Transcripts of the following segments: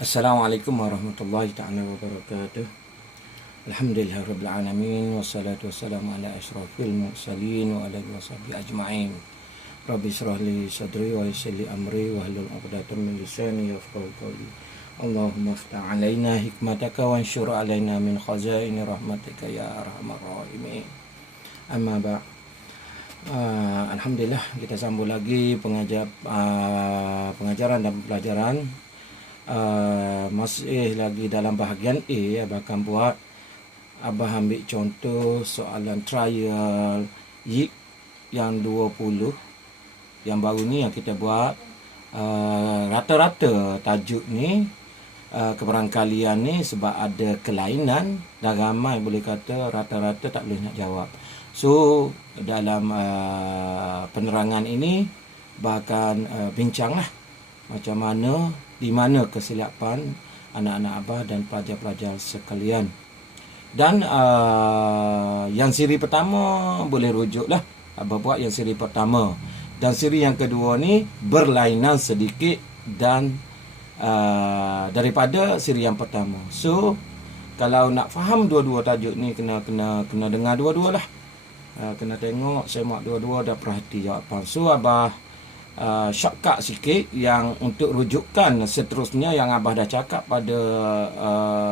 Assalamualaikum warahmatullahi ta'ala wabarakatuh. Alhamdulillahirabbil alamin wassalatu wassalamu ala asyrafil mursalin wa ala alihi washabihi ajma'in. Rabbi shrah li sadri wa yassir li amri wahlul 'uqdatam min lisani yafqahu qawli. Allahumma iftah 'alaina hikmataka wanshur 'alaina min khazaini rahmatika ya arhamar rahimin. Amma ba'd. Alhamdulillah, kita sambung lagi pengajaran dan pelajaran. Masih lagi dalam bahagian A. Abah akan buat, Abah ambil contoh soalan trial YIK yang 20 yang baru ni yang kita buat. Rata-rata tajuk ni, keberangkalian ni, sebab ada kelainan dan ramai boleh kata rata-rata tak boleh nak jawab. So dalam penerangan ini bahkan bincanglah macam mana, di mana kesilapan anak-anak Abah dan pelajar-pelajar sekalian. Dan yang siri pertama boleh rujuklah, Abah buat yang siri pertama. Dan siri yang kedua ni berlainan sedikit dan daripada siri yang pertama. So kalau nak faham dua-dua tajuk ni, kena dengar dua-dua lah. Kena tengok, semak dua-dua dan perhati jawapan. So Abah shortcut sikit yang untuk rujukan seterusnya yang Abah dah cakap pada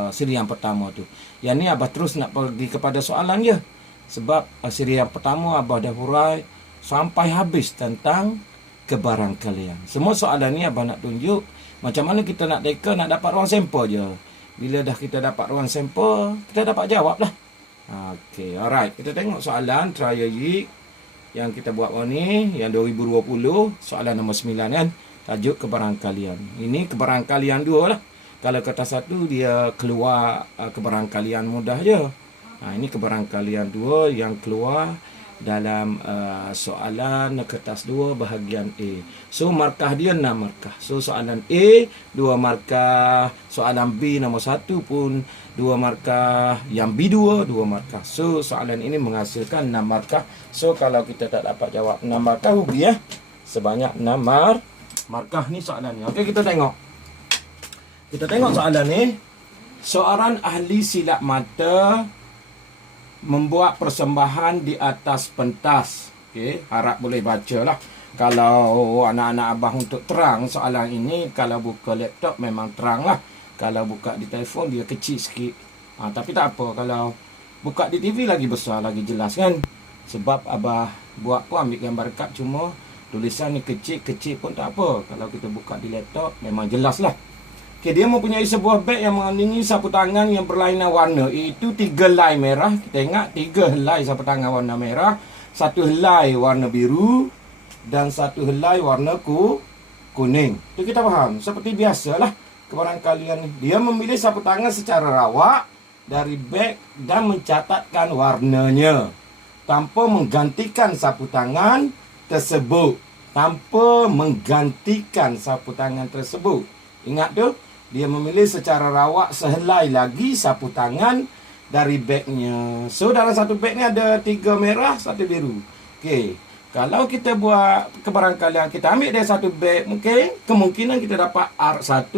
siri yang pertama tu. Yang ni Abah terus nak pergi kepada soalan je. Sebab siri yang pertama Abah dah hurai sampai habis tentang kebarangkalian. Semua soalan ni Abah nak tunjuk macam mana kita nak teka, nak dapat ruang sampel je. Bila dah kita dapat ruang sampel, kita dapat jawab lah. Okay, alright. Kita tengok soalan trial YIK yang kita buat ni, yang 2020, soalan nombor 9 kan, tajuk kebarangkalian. Ini kebarangkalian 2 lah. Kalau kata 1 dia keluar kebarangkalian mudah je. Ini kebarangkalian 2 yang keluar dalam soalan kertas 2 bahagian A. So markah dia 6 markah. So soalan A 2 markah, soalan B nombor 1 pun 2 markah, yang B2 2 markah. So soalan ini menghasilkan 6 markah. So kalau kita tak dapat jawab 6 markah, rugi ya. Sebanyak 6 markah ni soalan ni. Okey, kita tengok. Kita tengok soalan ni. Seorang ahli silap mata membuat persembahan di atas pentas. Okey, harap boleh bacalah. Kalau anak-anak Abah untuk terang soalan ini, kalau buka laptop memang terang lah. Kalau buka di telefon dia kecil sikit. Tapi tak apa, kalau buka di TV lagi besar, lagi jelas kan. Sebab Abah buat pun ambil gambar dekat, cuma tulisan ni kecil pun tak apa. Kalau kita buka di laptop memang jelas lah. Okay, dia mempunyai sebuah beg yang mengandungi sapu tangan yang berlainan warna. Itu 3 helai merah. Kita ingat 3 helai sapu tangan warna merah, 1 helai warna biru dan 1 helai warna kuning. Itu kita faham. Seperti biasalah kebarangkalian, dia memilih sapu tangan secara rawak dari beg dan mencatatkan warnanya tanpa menggantikan sapu tangan tersebut. Ingat tu, dia memilih secara rawak sehelai lagi sapu tangan dari begnya. So dalam satu beg ni ada 3 merah, 1 biru. Okey, kalau kita buat kebarangkalian, kita ambil dari satu beg, mungkin kemungkinan kita dapat R1,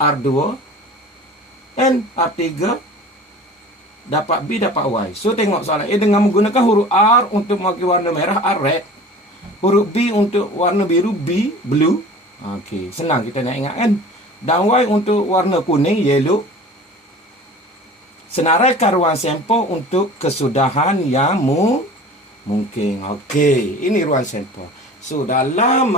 R2 dan R3, dapat B, dapat Y. So tengok soalan A dengan menggunakan huruf R untuk mewakili warna merah, R red. Huruf B untuk warna biru, B blue. Okey, senang kita nak ingat kan. Dan Y untuk warna kuning, yellow. Senaraikan ruang sampel untuk kesudahan yang mungkin. Okey, ini ruang sampel. So dalam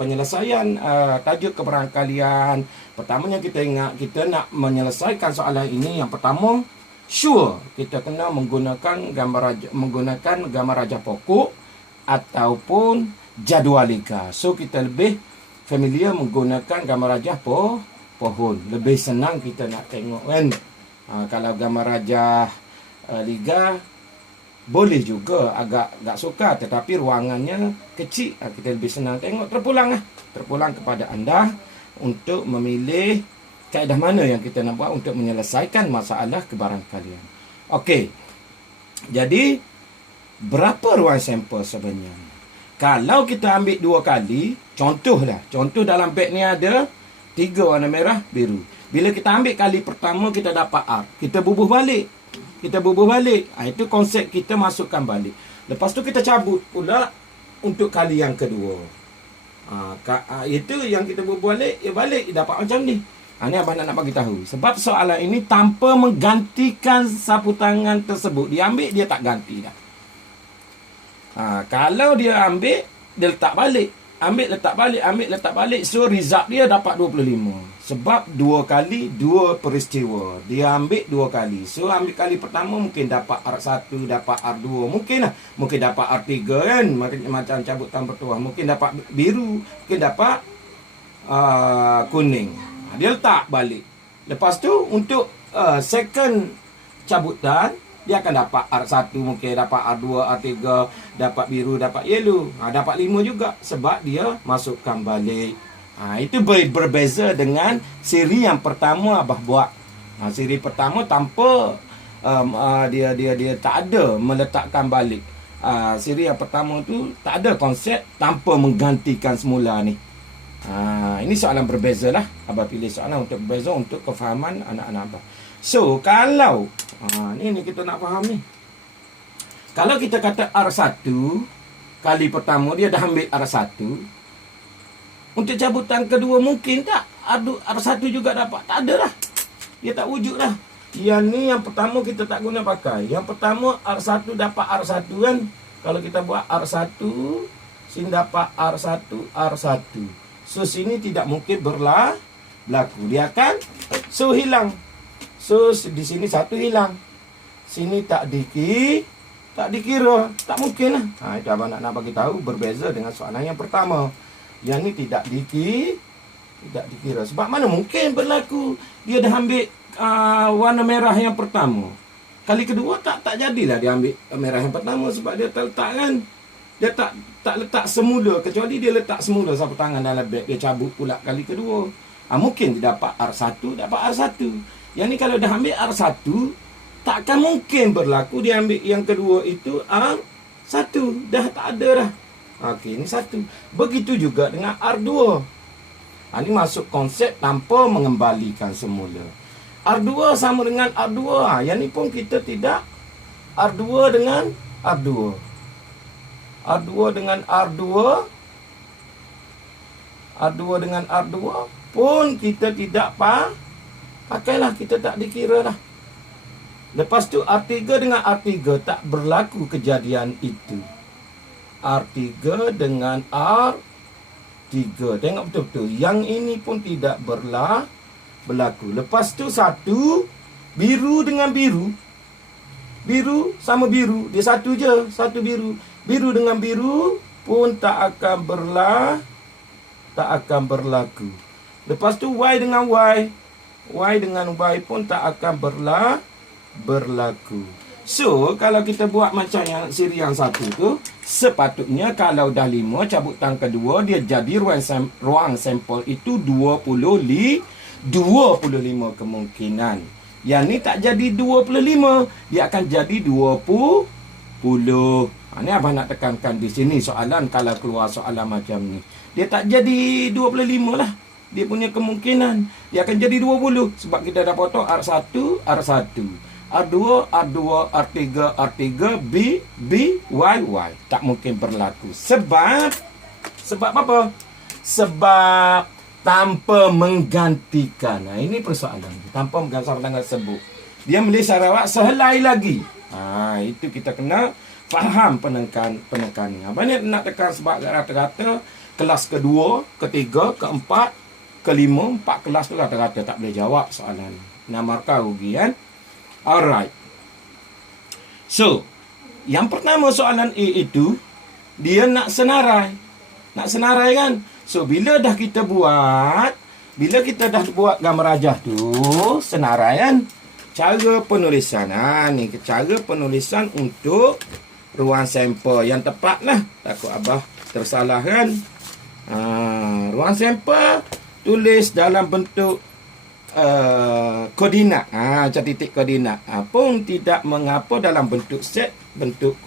penyelesaian tajuk kebarangkalian, pertamanya kita ingat, kita nak menyelesaikan soalan ini, yang pertama sure kita kena menggunakan gambar rajah pokok ataupun jadual liga. So kita lebih familiar menggunakan gambar rajah pohon. Lebih senang kita nak tengok kan. Kalau gambar rajah liga boleh juga agak sukar, tetapi ruangannya kecil, kita lebih senang tengok. Terpulang kepada anda untuk memilih kaedah mana yang kita nak buat untuk menyelesaikan masalah kebarangkalian. Okey, jadi berapa ruang sampel sebenarnya? Kalau kita ambil 2 kali, contoh dalam beg ni ada 3 warna merah, biru. Bila kita ambil kali pertama, kita dapat R. Kita bubuh balik. Itu konsep kita masukkan balik. Lepas tu kita cabut pula untuk kali yang kedua. Itu yang kita bubuh balik, balik dapat macam ni. Ini abang nak bagi tahu. Sebab soalan ini tanpa menggantikan sapu tangan tersebut. Dia ambil, dia tak ganti dah. Kalau dia ambil, dia letak balik. Ambil, letak balik. So, result dia dapat 25. Sebab 2 kali, 2 peristiwa. Dia ambil 2 kali. So, ambil kali pertama mungkin dapat R1, dapat R2. Mungkin lah. Mungkin dapat R3 kan. Macam cabutan pertuah. Mungkin dapat biru. Mungkin dapat kuning. Dia letak balik. Lepas tu, untuk second cabutan, dia akan dapat R1, mungkin dapat R2, R3, dapat biru, dapat yellow. Dapat 5 juga sebab dia masukkan balik. Itu berbeza dengan siri yang pertama abah buat. Siri pertama tanpa dia tak ada meletakkan balik. Siri yang pertama tu tak ada konsep tanpa menggantikan semula ni. Ini soalan berbeza lah. Abah pilih soalan untuk berbeza untuk kefahaman anak-anak abah. So, kalau ni kita nak faham ni. Kalau kita kata R1, kali pertama dia dah ambil R1. Untuk cabutan kedua mungkin tak R1 juga dapat. Tak ada lah. Dia tak wujud lah. Yang ni yang pertama kita tak guna pakai. Yang pertama R1 dapat R1 kan. Kalau kita buat R1, sini dapat R1, R1. So, sini tidak mungkin berlaku. Dia akan hilang. So, di sini 1 hilang. Sini tak dikira. Tak mungkin lah. Itu abang nak bagi tahu berbeza dengan soalan yang pertama. Yang ni tidak dikira. Sebab mana mungkin berlaku. Dia dah ambil warna merah yang pertama. Kali kedua tak jadilah dia ambil merah yang pertama. Sebab dia tak letak kan. Dia tak letak semula. Kecuali dia letak semula sapu tangan dalam beg. Dia cabut pula kali kedua. Mungkin dia dapat R1, dapat R1. Yang ni kalau dah ambil R1, takkan mungkin berlaku dia ambil yang kedua itu R1. Dah tak ada dah. Okey, ini 1. Begitu juga dengan R2. Ini masuk konsep tanpa mengembalikan semula. R2 sama dengan R2. Yang ni pun kita tidak. R2 dengan R2. R2 dengan R2. R2 dengan R2 pun kita tidak pakailah, kita tak dikira lah. Lepas tu R3 dengan R3 tak berlaku kejadian itu. R3 dengan R3. Tengok betul-betul. Yang ini pun tidak berlaku. Lepas tu 1 biru dengan biru. Biru sama biru. Dia 1 je. 1 biru. Biru dengan biru pun tak akan berlaku. Lepas tu Y dengan Y. Y dengan Y pun tak akan berlaku. So, kalau kita buat macam yang siri yang 1 tu, sepatutnya kalau dah 5, cabutan kedua, dia jadi ruang sampel itu 25 kemungkinan. Yang ni tak jadi 25, dia akan jadi 20. Ni abang nak tekankan di sini soalan kalau keluar soalan macam ni. Dia tak jadi 25 lah. Dia punya kemungkinan. Dia akan jadi 20. Sebab kita dah potong R1, R1. R2, R3, B, Y. Tak mungkin berlaku. Sebab apa? Sebab tanpa menggantikan. Ini persoalan. Tanpa menggantikan tersebut. Dia boleh Sarawak sehelai lagi. Itu kita kena faham penekan ni. Abang nak tekan sebab rata-rata kelas kedua, ketiga, keempat, kelima, 4 kelas tu rata-rata tak boleh jawab soalan ni. Nak markah rugi kan? Alright. So, yang pertama soalan A itu, dia nak senarai. Nak senarai kan? So, bila dah kita buat gambar rajah tu, senarai kan? Cara penulisan. Ni cara penulisan untuk ruang sampel yang tepat lah. Takut abah tersalah kan? Ruang sampel tulis dalam bentuk koordinat. Macam titik koordinat. Pun tidak mengapa dalam bentuk set, bentuk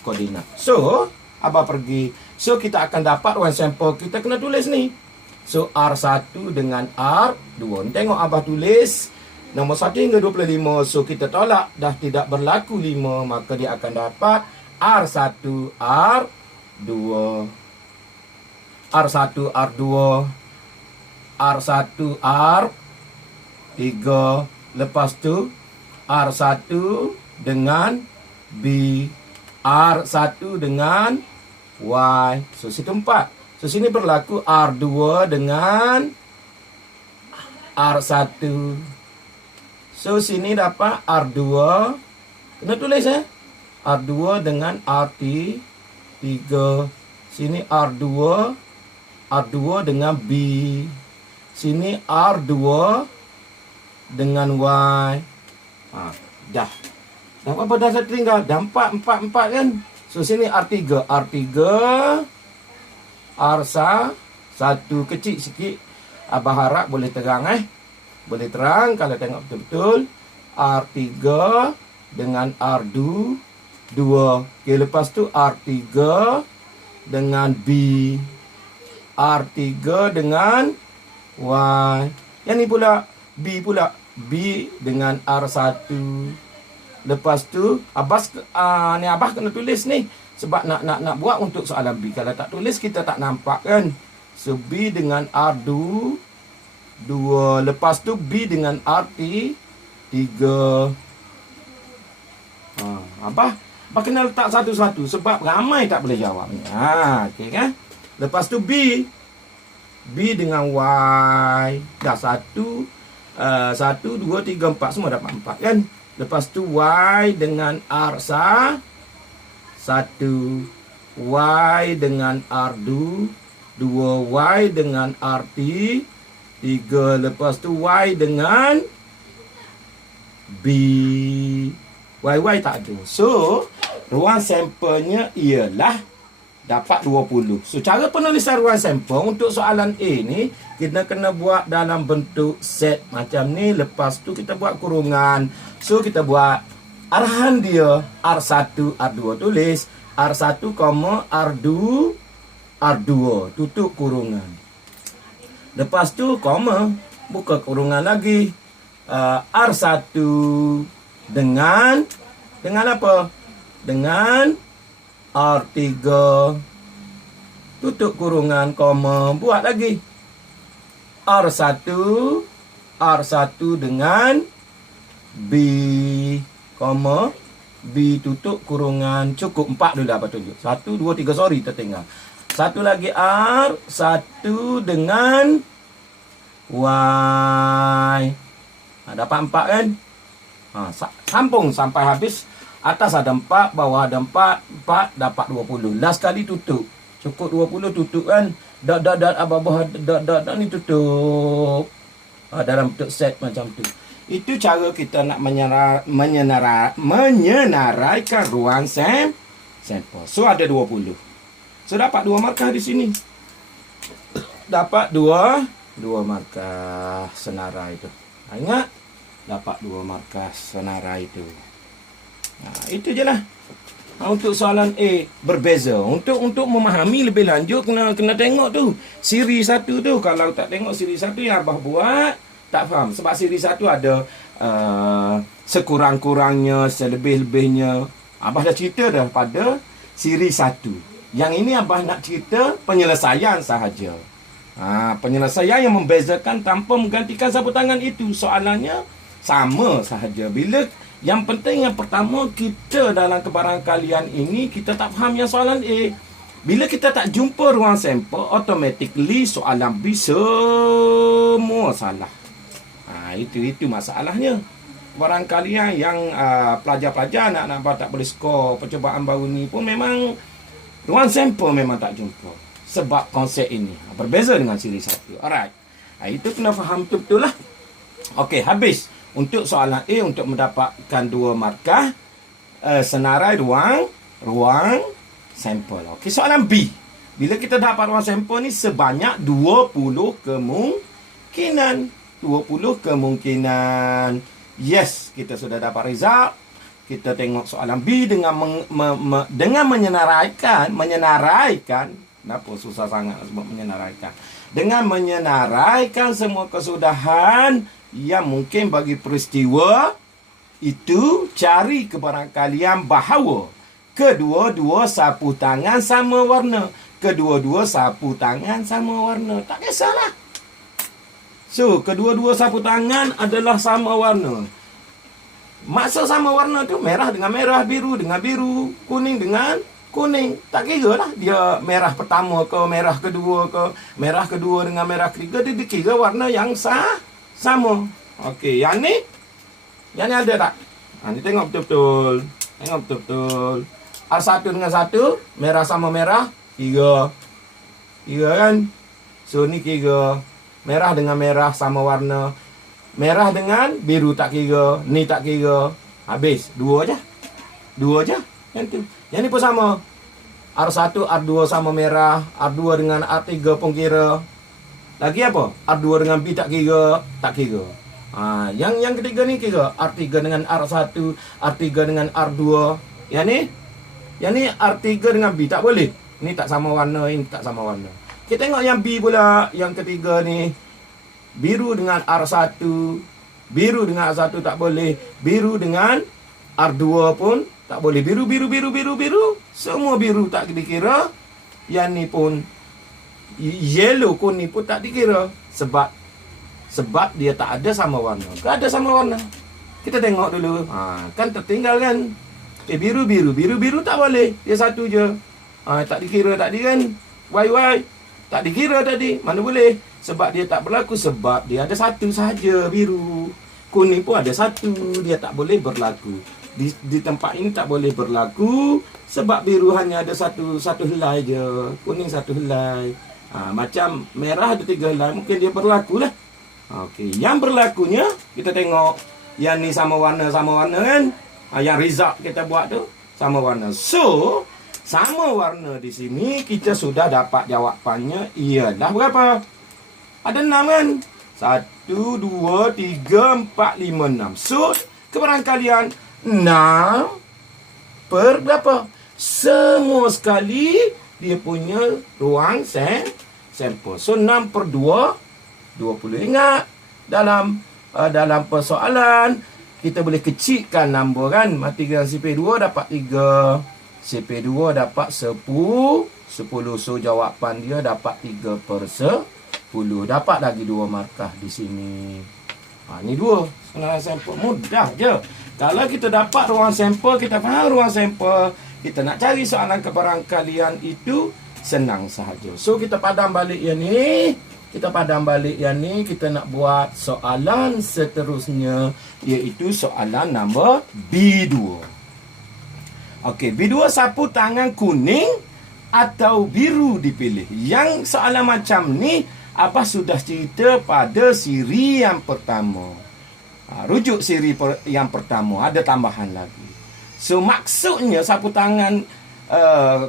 koordinat. So, abah pergi. So, kita akan dapat ruang sampel. Kita kena tulis ni. So R1 dengan R2. Tengok abah tulis nombor 1 hingga 25. So kita tolak, dah tidak berlaku 5, maka dia akan dapat R1 R2. R1 R2, R1 R3. Lepas tu R1 dengan B, R1 dengan Y. So situ 4. So sini berlaku R2 dengan R1. So sini dapat R2. Kena tulis R2 dengan RT3. Sini R2. R2 dengan B. Sini R2 dengan Y. Dah. Dah apa dah tinggal? Dah 4 kan? So sini R3. R3. R1 kecil sikit. Abah harap boleh terang Boleh terang kalau tengok betul-betul. R3 dengan R2. Okay, lepas tu R3 dengan B. R3 dengan Y. Yang ni pula B pula. B dengan R1. Lepas tu Abah kena tulis ni. Sebab nak buat untuk soalan B. Kalau tak tulis kita tak nampak kan. So B dengan R2. Lepas tu B dengan RT 3. Abah kena letak satu-satu. Sebab ramai tak boleh jawab. Okay kan. Lepas tu B dengan Y. Dah 1, 2, 3, 4. Semua dapat 4 kan. Lepas tu Y dengan R1. Y dengan R2. Y dengan RT 3. Lepas tu Y dengan B. Y tak ada. So ruang sampelnya ialah dapat 20. So cara penulisan ruang sampel untuk soalan A ni, kita kena buat dalam bentuk set macam ni. Lepas tu kita buat kurungan. So kita buat arahan dia R1 R2, tulis R1, R2 R2, tutup kurungan. Lepas tu koma, buka kurungan lagi. R1 dengan apa? Dengan R3, tutup kurungan, koma, buat lagi. R1 dengan B, koma, B tutup kurungan. Cukup 4 dulu apa tunjuk. 1, 2, 3, sorry tertinggal. Satu lagi R1 dengan Y. Dapat 4 kan? Sambung sampai habis. Atas ada 4, bawah ada 4. 4 dapat 20. Last kali tutup. Cukup 20 tutup kan? Dot abah dot ni tutup. Dalam bentuk set macam tu. Itu cara kita nak menyenaraikan ruang sampel. So ada 20. So dapat 2 markah di sini. Dapat 2 markah senarai itu. Ingat? Dapat 2 markah senarai itu. Itu je lah. Untuk soalan A berbeza. Untuk memahami lebih lanjut kena tengok tu. Siri 1 tu. Kalau tak tengok siri 1 yang abah buat, tak faham. Sebab siri 1 ada sekurang-kurangnya, selebih-lebihnya. Abah dah cerita dah pada siri 1. Yang ini abah nak cerita penyelesaian sahaja. Penyelesaian yang membezakan tanpa menggantikan sapu tangan itu. Soalannya sama sahaja. Bila yang penting yang pertama, kita dalam kebarangkalian ini kita tak faham yang soalan A. Bila kita tak jumpa ruang sampel, automatically soalan B semua salah. Itu masalahnya. Barangkali yang pelajar-pelajar nak tak boleh skor percubaan baru ni pun memang ruang sampel memang tak jumpa. Sebab konsep ini berbeza dengan siri 1. Alright. Itu kena faham betul-betul lah. Okey, habis. Untuk soalan A, untuk mendapatkan 2 markah, senarai ruang sampel. Okey, soalan B. Bila kita dapat ruang sampel ni sebanyak 20 kemungkinan. 20 kemungkinan. Yes, kita sudah dapat result. Kita tengok soalan B dengan menyenaraikan Kenapa susah sangat sebab menyenaraikan? Dengan menyenaraikan semua kesudahan yang mungkin bagi peristiwa itu, cari kebarangkalian bahawa kedua-dua sapu tangan sama warna. Kedua-dua sapu tangan sama warna. Tak kisahlah. So, kedua-dua sapu tangan adalah sama warna. Maksud sama warna tu merah dengan merah, biru dengan biru, kuning dengan kuning. Tak kira lah dia merah pertama ke, merah kedua ke, merah kedua dengan merah ketiga. Dia dikira warna yang sama. Okey, yang ni ada tak? Ni tengok betul-betul. Tengok betul-betul. R1 dengan 1, merah sama merah, kira kan? So, ni kira. Merah dengan merah sama warna. Merah dengan biru tak kira. Ni tak kira. Habis. Dua je. Yang tu. Yang ni pun sama. R1, R2 sama merah. R2 dengan R3 pun kira. Lagi apa? R2 dengan B tak kira. Tak kira. Yang ketiga ni kira. R3 dengan R1. R3 dengan R2. Yang ni R3 dengan B. Tak boleh. Ni tak sama warna. Ini tak sama warna. Kita tengok yang B pula. Yang ketiga ni. Biru dengan R1. Biru dengan R1 tak boleh. Biru dengan R2 pun tak boleh. Biru. Semua biru tak dikira. Yang ni pun yellow, kuning pun tak dikira. Sebab dia tak ada sama warna. Tak ada sama warna. Kita tengok dulu. Kan tertinggal kan. Biru tak boleh. Dia satu je. Tak dikira tadi kan. Why? Tak dikira tadi. Mana boleh? Sebab dia tak berlaku. Sebab dia ada satu sahaja biru. Kuning pun ada satu. Dia tak boleh berlaku. Di tempat ini tak boleh berlaku. Sebab biru hanya ada satu helai je. Kuning satu helai. Macam merah ada 3 helai. Mungkin dia berlaku lah. Okey. Yang berlakunya, kita tengok. Yang ni sama warna kan. Yang result kita buat tu sama warna. So, sama warna di sini kita sudah dapat jawapannya ialah berapa? Ada 6 kan? 1, 2, 3, 4, 5, 6. So, kebarangkalian 6 per berapa? Semua sekali dia punya ruang sampel. So, 6 per 2, 20. Ingat, dalam persoalan, kita boleh kecilkan nombor kan. Mati dengan CP2 dapat 3. CP2 dapat 10. So, jawapan dia dapat 3 per 10. Dapat lagi 2 markah di sini. Ni 2. Sebenarnya sampel. Mudah je. Kalau kita dapat ruang sampel, kita faham ruang sampel, kita nak cari soalan kebarangkalian itu senang sahaja. So, kita padam balik yang ni. Kita nak buat soalan seterusnya, iaitu soalan nombor B2. Okey, B2, sapu tangan kuning atau biru dipilih. Yang soalan macam ni, Abah sudah cerita pada siri yang pertama. Rujuk siri yang pertama, ada tambahan lagi. So, maksudnya sapu tangan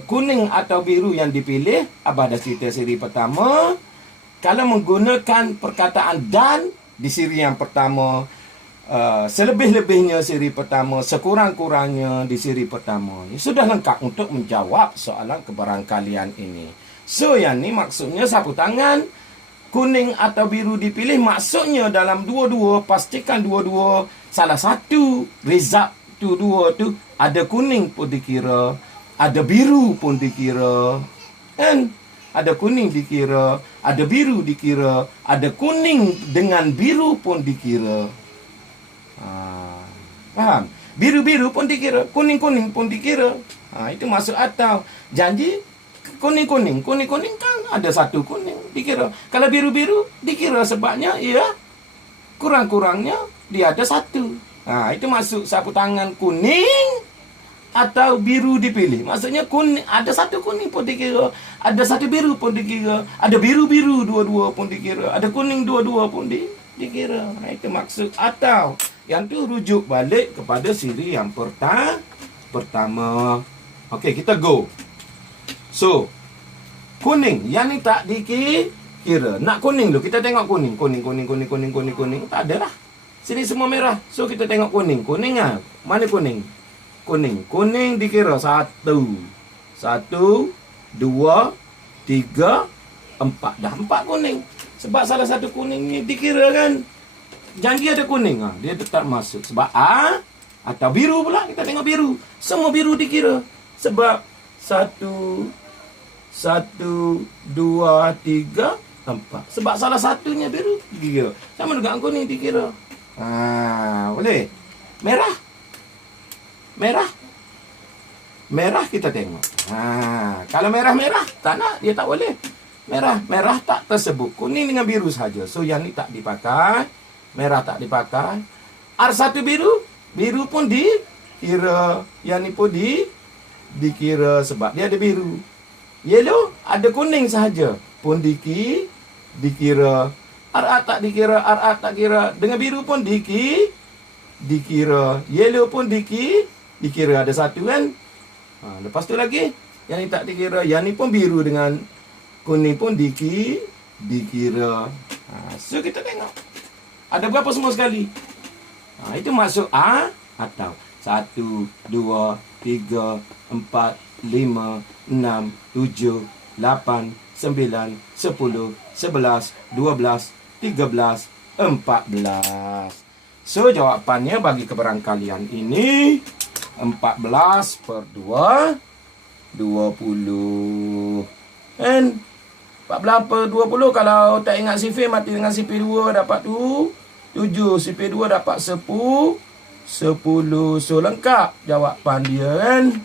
kuning atau biru yang dipilih, Abah dah cerita siri pertama. Kalau menggunakan perkataan dan di siri yang pertama, selebih-lebihnya siri pertama, sekurang-kurangnya di siri pertama. Sudah lengkap untuk menjawab soalan kebarangkalian ini. So, yang ni maksudnya sapu tangan kuning atau biru dipilih. Maksudnya dalam dua-dua, pastikan dua-dua salah satu result tu, dua tu ada kuning pun dikira, ada biru pun dikira. Kan? Ada kuning dikira, ada biru dikira, ada kuning dengan biru pun dikira. Faham? Biru-biru pun dikira, kuning-kuning pun dikira. Itu masuk atau janji kuning-kuning. Kuning-kuning kan ada satu kuning dikira. Kalau biru-biru dikira sebabnya ia kurang-kurangnya dia ada satu. Itu masuk sapu tangan kuning atau biru dipilih. Maksudnya kuning, ada satu kuning pun dikira, ada satu biru pun dikira, ada biru-biru dua-dua pun dikira, ada kuning dua-dua pun dikira. Itu maksud atau. Yang tu rujuk balik kepada siri yang pertama. Okey, kita go. So, kuning. Yang ni tak dikira. Nak kuning dulu. Kita tengok kuning. Kuning. Tak ada lah. Sini semua merah. So, kita tengok kuning. Kuning lah. Mana kuning? Kuning dikira 1, 2, 3, 3, 4. Dah 4 kuning. Sebab salah satu kuning ni dikira kan. Janji ada kuning. Dia tetap masuk. Sebab A atau biru pula. Kita tengok biru. Semua biru dikira. Sebab 1, 2, 3, 4. Sebab salah satunya biru dikira. Sama juga kuning dikira. Boleh. Merah. Merah kita tengok. Kalau merah-merah tak nak, dia tak boleh. Merah tak tersebut. Kuning dengan biru saja. So yang ni tak dipakai. Merah tak dipakai. R1 biru pun dikira. Yang ni pun dikira sebab dia ada biru. Yellow ada kuning sahaja pun dikira. RA tak dikira, RA tak kira. Dengan biru pun dikira. Yellow pun dikira. Ada satu kan. Lepas tu lagi yang ni tak dikira. Yang ni pun biru dengan kuning pun dikira. So kita tengok. Ada berapa semua sekali? Itu masuk A atau 1, 2, 3, 4, 5, 6, 7, 8, 9, 10, 11, 12, 13, 14. So jawapannya bagi kebarangkalian ini 14 per 2, 20. And 14 per 20, kalau tak ingat sifir, mati dengan sifir 2 dapat 7. Sifir 2 dapat 10. So lengkap jawapan dia kan.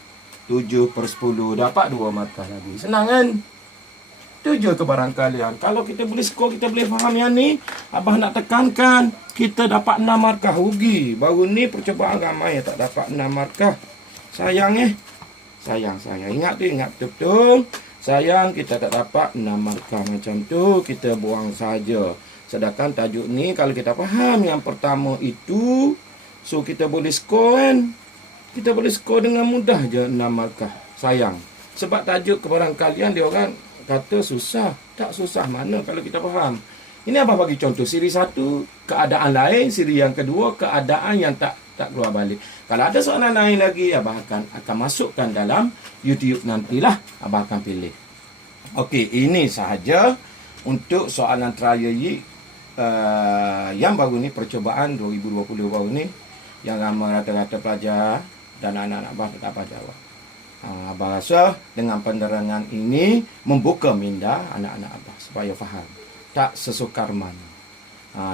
7 per 10 dapat 2 markah lagi. Senang kan? 7 kebarangkalian. Kalau kita boleh skor, kita boleh faham yang ni. Abah nak tekankan, kita dapat 6 markah. Rugi. Baru ni percubaan ramai yang tak dapat 6 markah. Sayang Sayang. Ingat betul-betul. Sayang kita tak dapat 6 markah macam tu. Kita buang saja. Sedangkan tajuk ni kalau kita faham yang pertama itu, so kita boleh skor kan. Kita boleh skor dengan mudah je 6 markah. Sayang. Sebab tajuk kebarangkalian dia orang kata susah. Tak susah mana kalau kita faham. Ini Abah bagi contoh. Siri 1 keadaan lain. Siri yang kedua keadaan yang tak keluar balik. Kalau ada soalan lain lagi, Abah akan masukkan dalam YouTube nantilah. Abah akan pilih. Okey, ini sahaja untuk soalan trial yang baru ni, percubaan 2020 baru ni, yang ramai rata-rata pelajar dan anak-anak Abah tak dapat jawab. Abah rasa dengan penerangan ini membuka minda anak-anak Abah supaya faham. Tak sesukar mana.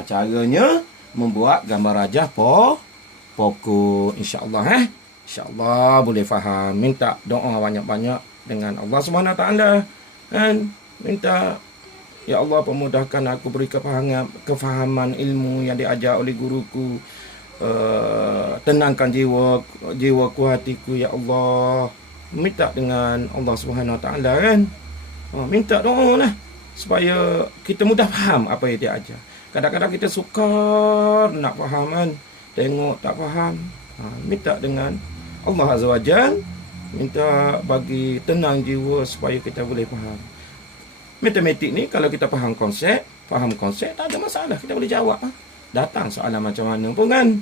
Caranya membuat gambar rajah pokok. InsyaAllah InsyaAllah boleh faham. Minta doa banyak-banyak dengan Allah SWT. Dan minta, ya Allah pemudahkan aku, beri kefahaman ilmu yang diajar oleh guruku. Tenangkan jiwaku, hatiku, ya Allah. Minta dengan Allah SWT kan. Minta doa lah supaya kita mudah faham apa yang dia ajar. Kadang-kadang kita sukar nak faham kan. Tengok tak faham. Minta dengan Allah Azza wa Jal. Minta bagi tenang jiwa supaya kita boleh faham. Matematik ni kalau kita faham konsep tak ada masalah. Kita boleh jawab. Datang soalan macam mana pun kan.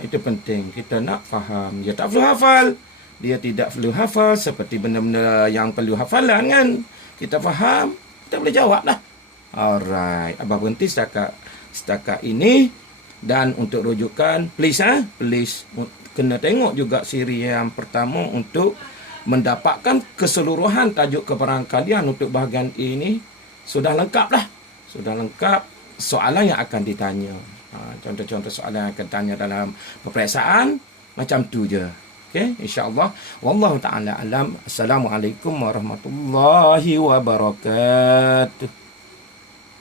Itu penting. Kita nak faham. Dia tak perlu hafal. Dia tidak perlu hafal seperti benda-benda yang perlu hafalan kan. Kita faham, kita boleh jawab lah. Alright. Abah berhenti setakat ini. Dan untuk rujukan, please kena tengok juga siri yang pertama untuk mendapatkan keseluruhan tajuk kebarangkalian untuk bahagian ini. Sudah lengkap lah. Sudah lengkap soalan yang akan ditanya. Contoh-contoh soalan yang akan ditanya dalam peperiksaan. Macam tu je. Okay, insyaAllah. Wallahu ta'ala alam. Assalamualaikum warahmatullahi wabarakatuh.